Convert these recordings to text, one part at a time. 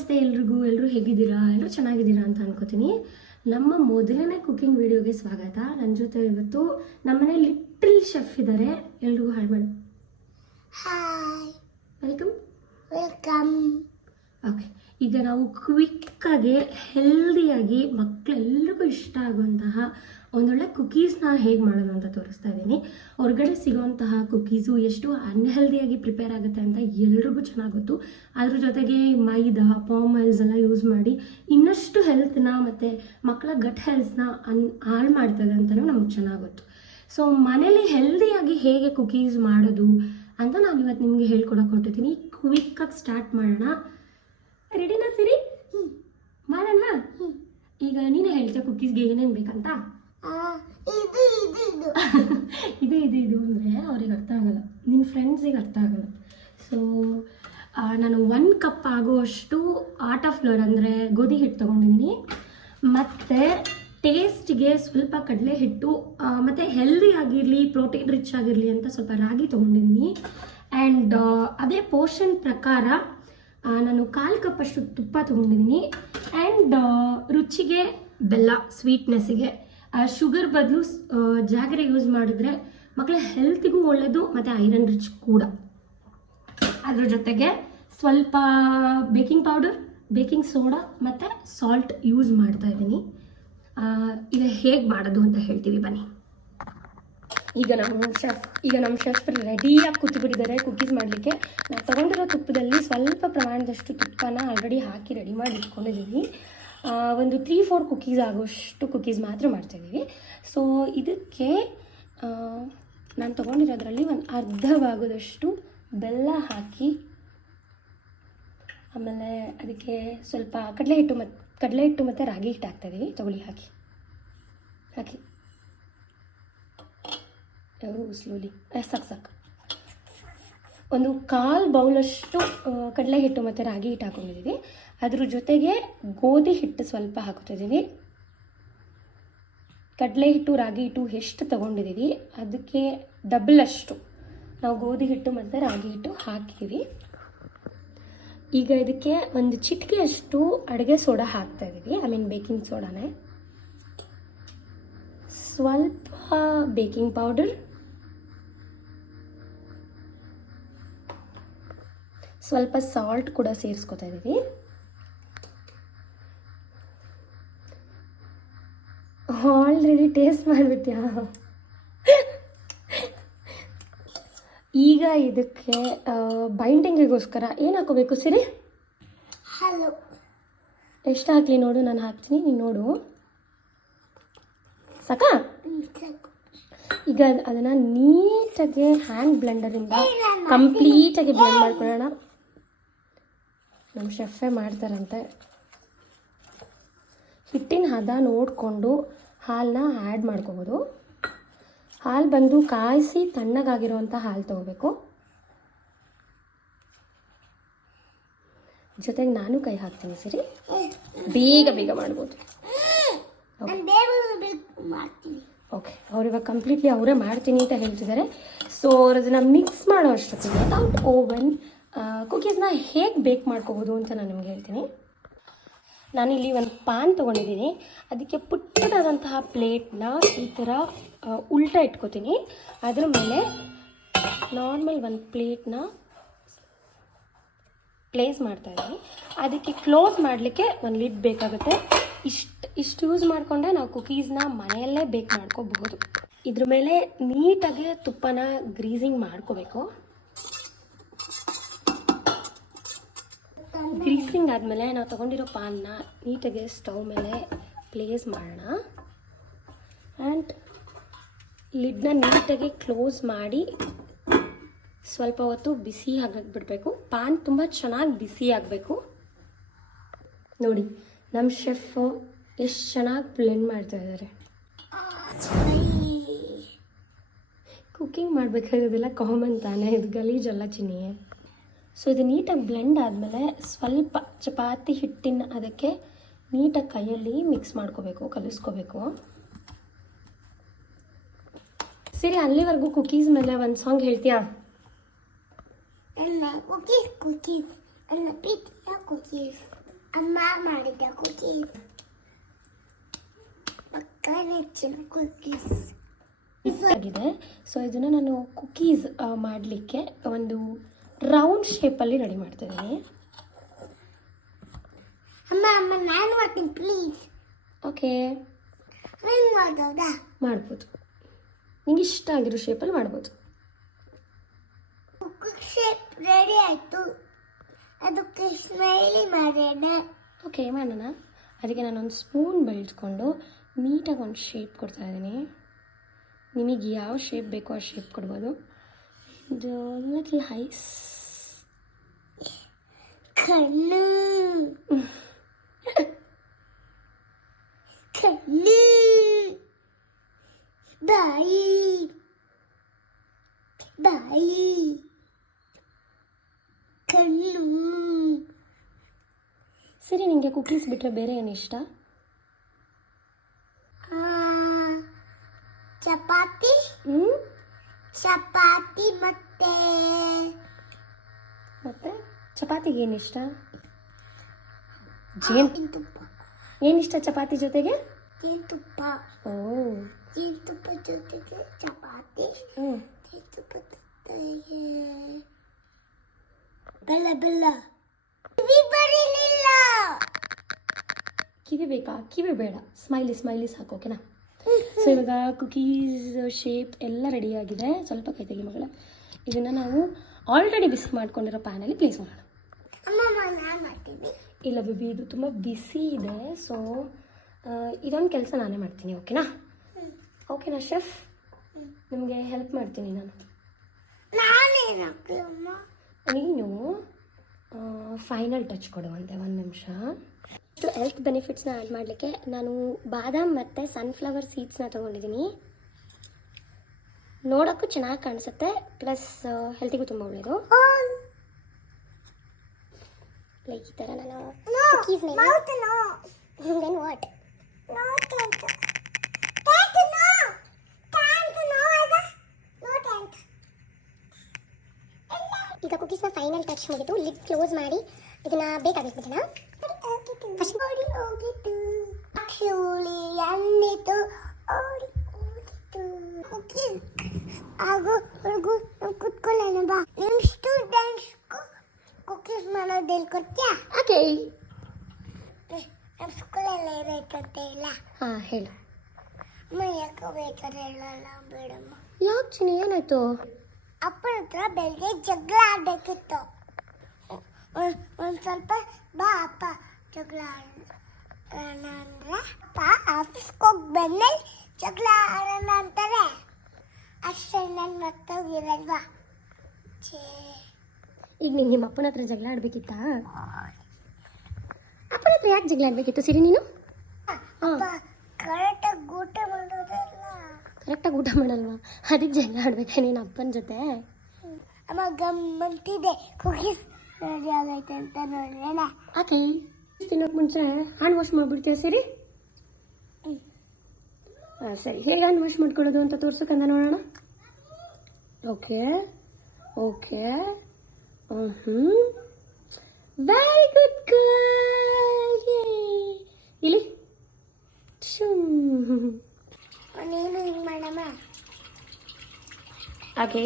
ನಮಸ್ತೆ ಎಲ್ರಿಗೂ. ಎಲ್ಲರೂ ಹೇಗಿದ್ದೀರಾ? ಎಲ್ಲರೂ ಚೆನ್ನಾಗಿದ್ದೀರಾ ಅಂತ ಅನ್ಕೋತೀನಿ. ನಮ್ಮ ಮೊದಲನೇ ಕುಕಿಂಗ್ ವಿಡಿಯೋಗೆ ಸ್ವಾಗತ. ನನ್ನ ಜೊತೆ ಇವತ್ತು ನಮ್ಮನೆ ಲಿಟಲ್ ಶೆಫ್ ಇದ್ದಾರೆ. ಎಲ್ರಿಗೂ ಹಾಯ್ ಮಾಡಿ. Hi, welcome. ವೆಲ್ಕಮ್. ಓಕೆ, ಈಗ ನಾವು ಕ್ವಿಕ್ಕಾಗಿ ಹೆಲ್ದಿಯಾಗಿ ಮಕ್ಕಳೆಲ್ಲರಿಗೂ ಇಷ್ಟ ಆಗುವಂತಹ ಒಂದೊಳ್ಳೆ ಕುಕೀಸ್ನ ಹೇಗೆ ಮಾಡೋದು ಅಂತ ತೋರಿಸ್ತಾ ಇದ್ದೀನಿ. ಹೊರಗಡೆ ಸಿಗೋವಂತಹ ಕುಕೀಸು ಎಷ್ಟು ಅನ್ಹೆಲ್ದಿಯಾಗಿ ಪ್ರಿಪೇರ್ ಆಗುತ್ತೆ ಅಂತ ಎಲ್ರಿಗೂ ಚೆನ್ನಾಗಿ ಗೊತ್ತು. ಅದ್ರ ಜೊತೆಗೆ ಮೈದಾ ಪಾಮ್ ಆಯಿಲ್ಸ್ ಎಲ್ಲ ಯೂಸ್ ಮಾಡಿ ಇನ್ನಷ್ಟು ಹೆಲ್ತ್ನ ಮತ್ತು ಮಕ್ಕಳ ಗಟ್ ಹೆಲ್ತ್ನ ಹಾಳು ಮಾಡ್ತದೆ ಅಂತಲೂ ನಮ್ಗೆ ಚೆನ್ನಾಗಿ ಗೊತ್ತು. ಸೊ ಮನೇಲಿ ಹೆಲ್ದಿಯಾಗಿ ಹೇಗೆ ಕುಕೀಸ್ ಮಾಡೋದು ಅಂತ ನಾನು ಇವತ್ತು ನಿಮಗೆ ಹೇಳ್ಕೊಡಕ್ಕೆ ಹೊರಟಿದ್ದೀನಿ. ಕ್ವಿಕ್ಕಾಗಿ ಸ್ಟಾರ್ಟ್ ಮಾಡೋಣ. ರೆಡಿನಾ ಸಿರಿ? ಮಾಡೋಣ. ಈಗ ನೀನೇ ಹೇಳ್ತೀಯ ಕುಕೀಸ್ಗೆ ಏನೇನು ಬೇಕಂತ. ಇದು ಇದು ಇದು ಇದು ಇದು ಇದು ಅಂದರೆ ಅವ್ರಿಗೆ ಅರ್ಥ ಆಗಲ್ಲ, ನಿನ್ನ ಫ್ರೆಂಡ್ಸಿಗೆ ಅರ್ಥ ಆಗಲ್ಲ. ಸೊ ನಾನು 1 ಕಪ್ ಆಗುವಷ್ಟು ಆಟಾ ಫ್ಲೋರ್ ಅಂದರೆ ಗೋಧಿ ಹಿಟ್ಟು ತೊಗೊಂಡಿದ್ದೀನಿ. ಮತ್ತು ಟೇಸ್ಟ್ಗೆ ಸ್ವಲ್ಪ ಕಡಲೆ ಹಿಟ್ಟು, ಮತ್ತು ಹೆಲ್ದಿ ಆಗಿರಲಿ ಪ್ರೋಟೀನ್ ರಿಚ್ ಆಗಿರಲಿ ಅಂತ ಸ್ವಲ್ಪ ರಾಗಿ ತೊಗೊಂಡಿದ್ದೀನಿ. ಆ್ಯಂಡ್ ಅದೇ ಪೋರ್ಷನ್ ಪ್ರಕಾರ ನಾನು 1/4 ಕಪ್ಪಷ್ಟು ತುಪ್ಪ ತೊಗೊಂಡಿದ್ದೀನಿ. ಆ್ಯಂಡ್ ರುಚಿಗೆ ಬೆಲ್ಲ, ಸ್ವೀಟ್ನೆಸ್ಸಿಗೆ ಶುಗರ್ ಬದಲು ಜಾಗರಿ ಯೂಸ್ ಮಾಡಿದ್ರೆ ಮಕ್ಕಳ ಹೆಲ್ತಿಗೂ ಒಳ್ಳೆಯದು ಮತ್ತು ಐರನ್ ರಿಚ್ ಕೂಡ. ಅದ್ರ ಜೊತೆಗೆ ಸ್ವಲ್ಪ ಬೇಕಿಂಗ್ ಪೌಡರ್, ಬೇಕಿಂಗ್ ಸೋಡಾ ಮತ್ತು ಸಾಲ್ಟ್ ಯೂಸ್ ಮಾಡ್ತಾ ಇದ್ದೀನಿ. ಈಗ ಹೇಗೆ ಮಾಡೋದು ಅಂತ ಹೇಳ್ತೀವಿ ಬನ್ನಿ. ಈಗ ನಮ್ಮ ಶೆಫ್ ರೆಡಿಯಾಗಿ ಕೂತ್ಬಿಟ್ಟಿದ್ದಾರೆ ಕುಕೀಸ್ ಮಾಡಲಿಕ್ಕೆ. ನಾವು ತೊಗೊಂಡಿರೋ ತುಪ್ಪದಲ್ಲಿ ಸ್ವಲ್ಪ ಪ್ರಮಾಣದಷ್ಟು ತುಪ್ಪನ ಆಲ್ರೆಡಿ ಹಾಕಿ ರೆಡಿ ಮಾಡಿ ಇಟ್ಕೊಂಡಿದ್ದೀವಿ. ಒಂದು 3-4 ಕುಕೀಸ್ ಆಗೋಷ್ಟು ಕುಕೀಸ್ ಮಾತ್ರ ಮಾಡ್ತಾಯಿದ್ದೀವಿ. ಸೊ ಇದಕ್ಕೆ ನಾನು ತೊಗೊಂಡಿರೋದ್ರಲ್ಲಿ ಒಂದು ಅರ್ಧ ಭಾಗದಷ್ಟು ಬೆಲ್ಲ ಹಾಕಿ, ಆಮೇಲೆ ಅದಕ್ಕೆ ಸ್ವಲ್ಪ ಕಡಲೆ ಹಿಟ್ಟು ಮತ್ತು ರಾಗಿ ಹಿಟ್ಟು ಹಾಕ್ತಾಯಿದ್ದೀವಿ. ತೊಗೊಳ್ಳಿ, ಹಾಕಿ ಸ್ಲೋಲಿ, ಸಾಕು. ಒಂದು 1/4 ಬೌಲಷ್ಟು ಕಡಲೆ ಹಿಟ್ಟು ಮತ್ತು ರಾಗಿ ಹಿಟ್ಟು ಹಾಕೊಂಡಿದ್ದೀವಿ. ಅದ್ರ ಜೊತೆಗೆ ಗೋಧಿ ಹಿಟ್ಟು ಸ್ವಲ್ಪ ಹಾಕ್ತಿದ್ದೀವಿ. ಕಡಲೆ ಹಿಟ್ಟು ರಾಗಿ ಹಿಟ್ಟು ಎಷ್ಟು ತೊಗೊಂಡಿದ್ದೀವಿ ಅದಕ್ಕೆ ಡಬಲ್ ಅಷ್ಟು ನಾವು ಗೋಧಿ ಹಿಟ್ಟು ಮತ್ತು ರಾಗಿ ಹಿಟ್ಟು ಹಾಕಿದ್ದೀವಿ. ಈಗ ಇದಕ್ಕೆ ಒಂದು ಚಿಟಿಕೆಯಷ್ಟು ಅಡುಗೆ ಸೋಡಾ ಹಾಕ್ತಾಯಿದ್ದೀವಿ, ಬೇಕಿಂಗ್ ಸೋಡಾನೇ. ಸ್ವಲ್ಪ ಬೇಕಿಂಗ್ ಪೌಡರ್, ಸ್ವಲ್ಪ ಸಾಲ್ಟ್ ಕೂಡ ಸೇರಿಸ್ಕೊತಾ ಇದ್ದೀವಿ. ಆಲ್ರೆಡಿ ಟೇಸ್ಟ್ ಮಾಡಿಬಿಟ್ಯಾ? ಈಗ ಇದಕ್ಕೆ ಬೈಂಡಿಂಗಿಗೋಸ್ಕರ ಏನು ಹಾಕೋಬೇಕು ಸಿರಿ? ಹಲೋ, ಎಷ್ಟು ಹಾಕಲಿ ನೋಡು, ನಾನು ಹಾಕ್ತೀನಿ, ನೀನು ನೋಡು. ಸಾಕಾ? ಈಗ ಅದನ್ನು ನೀಟಾಗಿ ಹ್ಯಾಂಡ್ ಬ್ಲೆಂಡರಿಂದ ಕಂಪ್ಲೀಟಾಗಿ ಬ್ಲೆಂಡ್ ಮಾಡ್ಕೊಳ್ಳೋಣ. ನಮ್ಮ ಶೆಫೇ ಮಾಡ್ತಾರಂತೆ. ಹಿಟ್ಟಿನ ಹದ ನೋಡಿಕೊಂಡು ಹಾಲನ್ನ ಆ್ಯಡ್ ಮಾಡ್ಕೋಬೋದು. ಹಾಲು ಬಂದು ಕಾಯಿಸಿ ತಣ್ಣಗಾಗಿರೋವಂಥ ಹಾಲು ತೊಗೋಬೇಕು. ಜೊತೆಗೆ ನಾನು ಕೈ ಹಾಕ್ತೀನಿ ಸರಿ, ಬೇಗ ಮಾಡ್ಬೋದು. ಓಕೆ, ಅವ್ರಿವಾಗ ಕಂಪ್ಲೀಟ್ಲಿ ಅವರೇ ಮಾಡ್ತೀನಿ ಅಂತ ಹೇಳ್ತಿದ್ದಾರೆ. ಸೊ ಅದನ್ನು ಮಿಕ್ಸ್ ಮಾಡೋ ಅಷ್ಟೊತ್ತಿಗೆ ವಿತೌಟ್ ಓವನ್ ಕುಕೀಸ್ನ ಹೇಗೆ ಬೇಕ್ ಮಾಡ್ಕೋಬೋದು ಅಂತ ನಾನು ನಿಮ್ಗೆ ಹೇಳ್ತೀನಿ. ನಾನಿಲ್ಲಿ ಒಂದು ಪಾನ್ ತೊಗೊಂಡಿದ್ದೀನಿ. ಅದಕ್ಕೆ ಪುಟ್ಟದಾದಂತಹ ಪ್ಲೇಟ್ನ ಈ ಥರ ಉಲ್ಟಾ ಇಟ್ಕೋತೀನಿ. ಅದ್ರ ಮೇಲೆ ನಾರ್ಮಲ್ ಒಂದು ಪ್ಲೇಟ್ನ ಪ್ಲೇಸ್ ಮಾಡ್ತಾಯಿದ್ದೀನಿ. ಅದಕ್ಕೆ ಕ್ಲೋಸ್ ಮಾಡಲಿಕ್ಕೆ ಒಂದು ಲಿಡ್ ಬೇಕಾಗುತ್ತೆ. ಇಷ್ಟು ಯೂಸ್ ಮಾಡಿಕೊಂಡ್ರೆ ನಾವು ಕುಕೀಸ್ನ ಮನೆಯಲ್ಲೇ ಬೇಕ್ ಮಾಡ್ಕೋಬಹುದು. ಇದ್ರ ಮೇಲೆ ನೀಟಾಗಿ ತುಪ್ಪನ ಗ್ರೀಸಿಂಗ್ ಮಾಡ್ಕೋಬೇಕು. ಗ್ರೀಸಿಂಗ್ ಆದಮೇಲೆ ನಾವು ತೊಗೊಂಡಿರೋ ಪಾನ್ನ ನೀಟಾಗಿ ಸ್ಟವ್ ಮೇಲೆ ಪ್ಲೇಸ್ ಮಾಡೋಣ. ಆ್ಯಂಡ್ ಲಿಡ್ನ ನೀಟಾಗಿ ಕ್ಲೋಸ್ ಮಾಡಿ ಸ್ವಲ್ಪ ಹೊತ್ತು ಬಿಸಿ ಆಗಕ್ಕೆ ಬಿಡಬೇಕು. ಪಾನ್ ತುಂಬ ಚೆನ್ನಾಗಿ ಬಿಸಿ ಆಗಬೇಕು. ನೋಡಿ, ನಮ್ಮ ಶೆಫ್ ಎಷ್ಟು ಚೆನ್ನಾಗಿ ಬ್ಲೆಂಡ್ ಮಾಡ್ತಾ ಇದ್ದಾರೆ. ಕುಕ್ಕಿಂಗ್ ಮಾಡಬೇಕಾಗೋದೆಲ್ಲ ಕಾಮನ್ ತಾನೇ, ಇದು ಗಲೀಜಲ್ಲ ಚಿನ್ನಿ. ಸೊ ಇದು ನೀಟಾಗಿ ಬ್ಲೆಂಡ್ ಆದಮೇಲೆ ಸ್ವಲ್ಪ ಚಪಾತಿ ಹಿಟ್ಟಿನ ಅದಕ್ಕೆ ನೀಟಾಗಿ ಕೈಯಲ್ಲಿ ಮಿಕ್ಸ್ ಮಾಡ್ಕೋಬೇಕು, ಕಲಿಸ್ಕೋಬೇಕು. ಸರಿ, ಅಲ್ಲಿವರೆಗೂ ಕುಕೀಸ್ ಮೇಲೆ ಒಂದು ಸಾಂಗ್ ಹೇಳ್ತೀಯಾ? Kukies. And the pizza cookies. ಅಮ್ಮ ಮಾಡಿದ ಕುಕೀಸ್ ಪಕ್ಕ ನೆಚ್ಚಿನ ಕುಕೀಸ್ ಆಗಿದೆ. ಸೊ ಇದನ್ನು ನಾನು ಕುಕೀಸ್ ಮಾಡಲಿಕ್ಕೆ ಒಂದು ರೌಂಡ್ ಶೇಪಲ್ಲಿ ರೆಡಿ ಮಾಡ್ತಿದ್ದೀನಿ. ಅಮ್ಮ ಅಮ್ಮ ನಾನು ಮಾಡ್ತೀನಿ ಪ್ಲೀಸ್. ಓಕೆ, ಏನು ಮಾಡೋದಾ? ಮಾಡ್ಬೋದು, ನಿಂಗೆ ಇಷ್ಟ ಆಗಿರೋ ಶೇಪಲ್ಲಿ ಮಾಡ್ಬೋದು. ಕುಕ್ಕಿ ಶೇಪ್ ರೆಡಿ ಆಯಿತು. ಅದಕ್ಕೆ ಸ್ಮೈಲಿ ಮಾಡೋಣ. ಓಕೆ, ಮಾಡೋಣ. ಅದಕ್ಕೆ ನಾನೊಂದು ಸ್ಪೂನ್ ಬೆಳೆಸ್ಕೊಂಡು ನೀಟಾಗಿ ಒಂದು ಶೇಪ್ ಕೊಡ್ತಾ ಇದ್ದೀನಿ. ನಿಮಗೆ ಯಾವ ಶೇಪ್ ಬೇಕೋ ಆ ಶೇಪ್ ಕೊಡ್ಬೋದು. ಒಂದು ಲಿಟಲ್ ಹೈಸ್, ಕಣ್ಣು ಕಣ್ಣು, ಬಾಯಿ ಬಾಯಿ, ಕಣ್ಣು. ಸರಿ, ನಿಮಗೆ ಕುಕೀಸ್ ಬಿಟ್ಟರೆ ಬೇರೆ ಏನು ಇಷ್ಟ? ಚಪಾತಿ ಚಪಾತಿ ಮತ್ತೆ ಚಪಾತಿಗೆ ಏನು ಇಷ್ಟ? ಜೇನುತುಪ್ಪ. ಏನಿಷ್ಟ ಚಪಾತಿ ಜೊತೆಗೆ? ಜೇನುತುಪ್ಪ. ಓ, ಜೇನುತುಪ್ಪ ಜೊತೆಗೆ ಚಪಾತಿ. ಜೇನುತುಪ್ಪ ಜೊತೆಗೆ ಬೆಲ್ಲ ಬೆಲ್ಲ. ಕಿವಿ ಬರಲಿಲ್ಲ. ಕಿವಿ ಬೇಕಾ? ಕಿವಿ ಬೇಡ, ಸ್ಮೈಲಿ ಸ್ಮೈಲಿ ಸಾಕು. ಓಕೆನಾ? ಸೊ ಇವಾಗ ಕುಕೀಸ್ ಶೇಪ್ ಎಲ್ಲ ರೆಡಿಯಾಗಿದೆ. ಸ್ವಲ್ಪ ಕೈ ತೆಗಿ ಮಗಳ. ಇದನ್ನು ನಾವು ಆಲ್ರೆಡಿ ಬಿಸಿ ಮಾಡ್ಕೊಂಡಿರೋ ಪ್ಯಾನಲ್ಲಿ ಪ್ಲೇಸ್ ಮಾಡೋಣ. ನಾನು ಮಾಡ್ತೀನಿ. ಇಲ್ಲ ಬೇಬಿ, ಇದು ತುಂಬ ಬಿಸಿ ಇದೆ. ಸೊ ಇದೊಂದು ಕೆಲಸ ನಾನೇ ಮಾಡ್ತೀನಿ. ಓಕೆನಾ? ಓಕೆನಾ ಶೆಫ್? ನಿಮಗೆ ಹೆಲ್ಪ್ ಮಾಡ್ತೀನಿ ನಾನು. ನೀನು ಫೈನಲ್ ಟಚ್ ಕೊಡುವಂತೆ. ಒಂದು ನಿಮಿಷ. ಹೆಲ್ತ್ ಬೆನಿಫಿಟ್ಸ್ನ ಆ್ಯಡ್ ಮಾಡಲಿಕ್ಕೆ ನಾನು ಬಾದಾಮ್ ಮತ್ತು ಸನ್ಫ್ಲವರ್ ಸೀಡ್ಸ್ನ ತೊಗೊಂಡಿದ್ದೀನಿ. ನೋಡೋಕ್ಕೂ ಚೆನ್ನಾಗಿ ಕಾಣಿಸುತ್ತೆ, ಪ್ಲಸ್ ಹೆಲ್ತಿಗೂ ತುಂಬ ಒಳ್ಳೆಯದು. ಲೈಕ್ ಈ ಥರ ನಾನು ಈಗ ಕುಕೀಸ್ನ ಫೈನಲ್ ಟಚ್ ಮುಗಿತು. ಲಿಡ್ ಕ್ಲೋಸ್ ಮಾಡಿ ಇದನ್ನ ಬೇಕಾಗಿತ್ತು. ಹಾಗೂ ಹುಡುಗು ಕುತ್ಕೊಳ್ಳೋಣ ಬಾ. ನಿಮ್ಮ ಸ್ಟೂಡೆಂಟ್ಸ್ಗೂ ಕುಕೀಸ್ ಮಾಡೋದು ಹೇಳ್ಕೊಡ್ತೀಯಾ? ಓಕೆ. ನಮ್ಮ ಸ್ಕೂಲಲ್ಲಿ ಇರೈತಂತೆ ಇಲ್ಲ? ಹಾಂ, ಹೇಳು. ಅಮ್ಮ ಯಾಕೆ ಬೇಕಾದ್ರೆ ಹೇಳಲ್ಲ? ಬೇಡಮ್ಮ. ಯಾಕೆ ಚಿನಿ, ಏನಾಯ್ತು? ಅಪ್ಪನ ಹತ್ರ ಬೆಳಗ್ಗೆ ಜಗಳ ಆಡಬೇಕಿತ್ತು. ಒಂದು ಸ್ವಲ್ಪ ಬಾ ಅಪ್ಪ ಜಗಳ ಆಡೋಣ ಅಂದ್ರೆ ಅಪ್ಪ ಆಫೀಸ್ಗೆ ಹೋಗಿ ಬಂದ್ಮೇಲೆ ಜಗಳ ಆಡೋಣ ಅಂತಾರೆ. ಅಷ್ಟೇ ನನ್ನ ಮರ್ತೋಗಿರಲ್ವಾ? ಈಗ ನೀನು ನಿಮ್ಮ ಅಪ್ಪನ ಹತ್ರ ಜಗಳ ಆಡಬೇಕಿತ್ತಾ? ಅಪ್ಪನ ಹತ್ರ ಯಾಕೆ ಜಗಳ ಆಡಬೇಕಿತ್ತು ಸಿರಿ ನೀನು? ಅಪ್ಪ ಕರೆಕ್ಟಾಗಿ ಊಟ ಮಾಡೋದಿಲ್ಲ. ಕರೆಕ್ಟಾಗಿ ಊಟ ಮಾಡಲ್ವಾ? ಅದಕ್ಕೆ ಜಗಳ ಆಡ್ಬೇಕಾ ನೀನು ಅಪ್ಪನ ಜೊತೆ? ಅಮ್ಮ ಗಮ್ಮಂತಿದೆ. ಕುಕೀಸ್ ರೆಡಿ ಆಗೈತೆ ಅಂತ ನೋಡೋಣ. ಓಕೆ, ತಿನ್ನೋಕೆ ಮುಂಚೆ ಹ್ಯಾಂಡ್ ವಾಶ್ ಮಾಡಿಬಿಡ್ತೀಯ ಸಿರಿ? ಸರಿ, ಹೇಗೆ ಹ್ಯಾಂಡ್ ವಾಶ್ ಮಾಡ್ಕೊಳ್ಳೋದು ಅಂತ ತೋರ್ಸೋಕಂದ ನೋಡೋಣ. Okay okay. Very good girl. ಇಲ್ಲಿ ನೀನು ಹಿಂಗೆ ಮಾಡಮ್ಮ. Okay,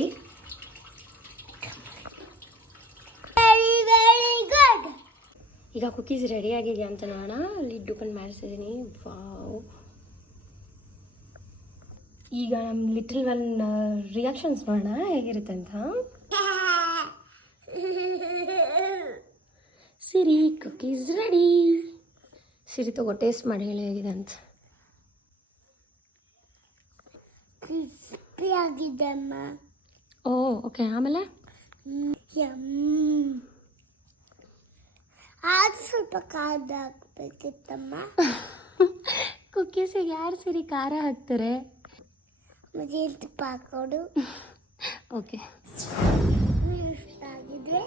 very very good. ಈಗ ಕುಕೀಸ್ ರೆಡಿ ಆಗಿದೆ ಅಂತ ನೋಡೋಣ. ಲಿಡ್ ಓಪನ್ ಮಾಡಿಸಿದ್ದೀನಿ. ವಾವ್. ಈಗ ನಮ್ಮ ಲಿಟಲ್ ಒನ್ ರಿಯಾಕ್ಷನ್ಸ್ ನೋಡೋಣ ಹೇಗಿರುತ್ತೆ ಅಂತ. ಸಿರಿ, ಕುಕೀಸ್ ರೆಡಿ. ಸಿರಿ ತಗೋ, ಟೇಸ್ಟ್ ಮಾಡಿ ಹೇಳಿ ಹೇಗಿದೆ ಅಂತ. ಕ್ರಿಸ್ಪಿ ಆಗಿದೆ ಅಮ್ಮ. ಓ ಓಕೆ, ಆಮೇಲೆ ಅದು ಸ್ವಲ್ಪ ಖಾರ ಹಾಕ್ಬೇಕಿತ್ತಮ್ಮ. ಕುಕೀಸಿಗೆ ಯಾರು ಸಿರಿ ಖಾರ ಹಾಕ್ತಾರೆ? ಜೇನುತುಪ್ಪ ಹಾಕೋಡು. ಓಕೆ, ಇಷ್ಟ ಆಗಿದ್ರೆ